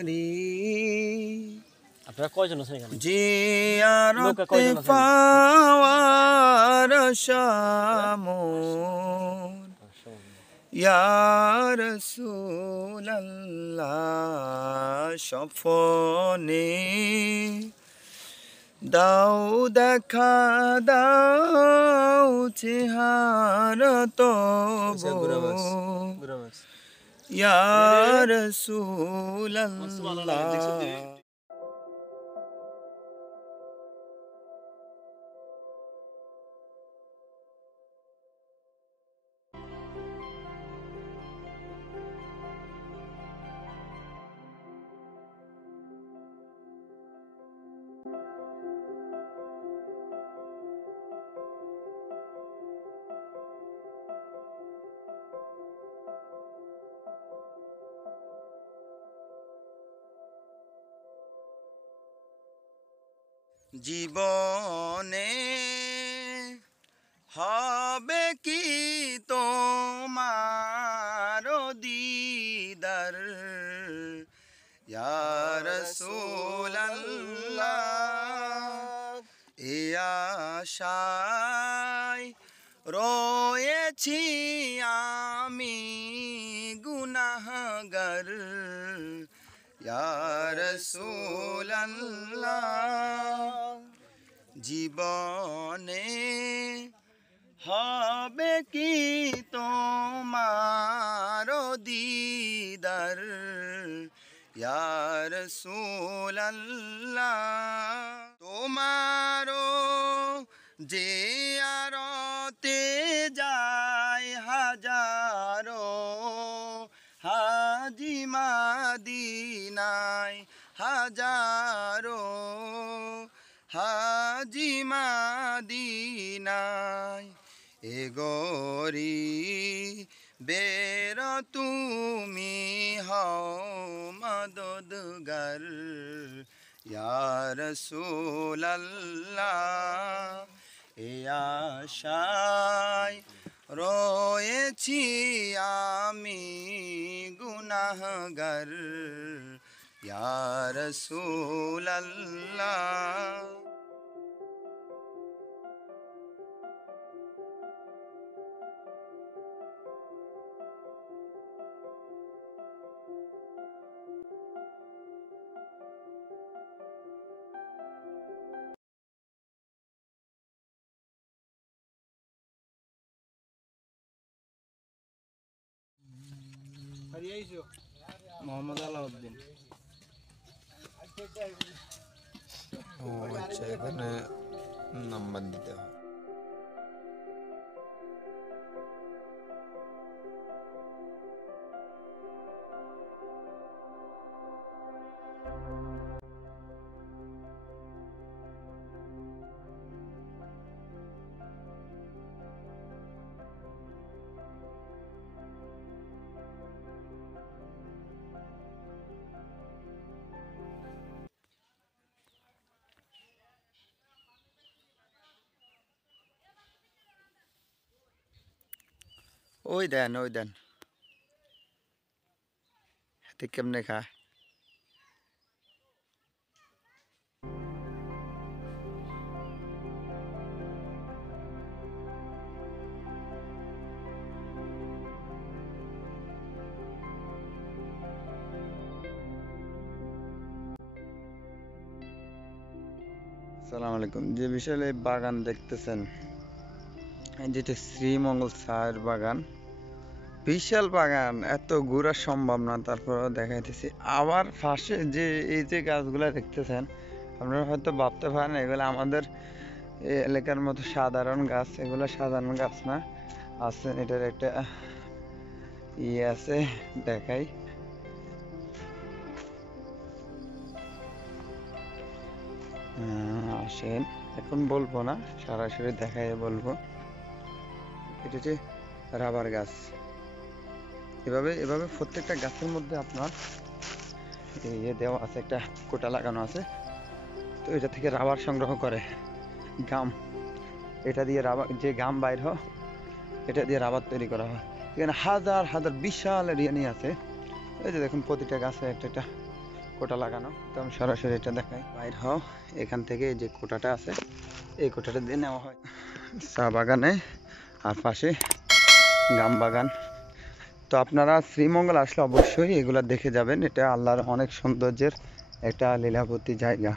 নারী আপনারা কয়জন আছেন এখানে? জিয়ারতে পাওয়ার আশামন ইয়া রাসূলুল্লাহ স্বপনে দাও দেখা দাও চেহারা তব ইয়া রাসূলুল্লাহ। জীবনে হবে কি তোমার দিদার ইয়া রাসূলুল্লাহ এ আশায় রয়েছি আমি গুনাহগার ইয়া রাসূলুল্লাহ জীবনে হবে কি তোমার দিদার ইয়া রাসূলুল্লাহ তোমারো জিয়ারতে যায় হাজারো হাজি মদিনায় হাজারো হাজি মদিনায় এ গরি বের তুমি হও মদদগার ইয়া রাসূলুল্লাহ এ আশায় রয়েছি আমি গুনাহগার ইয়া রাসূলুল্লাহ। মোহাম্মদ আলাউদ্দিন। ও আচ্ছা, এখানে নাম্বার দিতে হয়। ওই দেন হাতে কেমনে খায়। আসসালামু আলাইকুম। যে বিশাল এই বাগান দেখতেছেন, যেটা শ্রীমঙ্গল স্যার বাগান, বিশাল বাগান, এত ঘোরা সম্ভব না, তারপরেও দেখাইতেছি। আবার পাশে যে এই যে গাছগুলা দেখতেছেন, আপনারা হয়তো ভাবতে পারেন এগুলো আমাদের এই এলাকার মতো সাধারণ গাছ। এগুলো সাধারণ গাছ না, আছে এটার একটা ইয়ে আছে, দেখাই। আসেন, এখন বলবো না, সরাসরি দেখাই বলবো। এটা হচ্ছে রাবার গাছ। এভাবে এভাবে প্রত্যেকটা গাছের মধ্যে আপনার ইয়ে দেওয়া আছে, একটা কোটা লাগানো আছে। তো এটা থেকে রাবার সংগ্রহ করে, গাম, এটা দিয়ে রাবার, যে গাম বাইর হয় এটা দিয়ে রাবার তৈরি করা হয়। এখানে হাজার হাজার বিশাল এরিয়া নিয়ে আছে। এই যে দেখুন, প্রতিটা গাছে একটা একটা কোটা লাগানো, তো আমি সরাসরি এটা দেখাই। বাইর হও এখান থেকে, এই যে কোটাটা আছে এই কোটাটা দিয়ে নেওয়া হয় চা বাগানে, আর পাশে গাম বাগান। তো আপনারা শ্রীমঙ্গল আসলে অবশ্যই এগুলা দেখে যাবেন, এটা আল্লাহর অনেক সৌন্দর্যের একটা লীলাবতী জায়গা।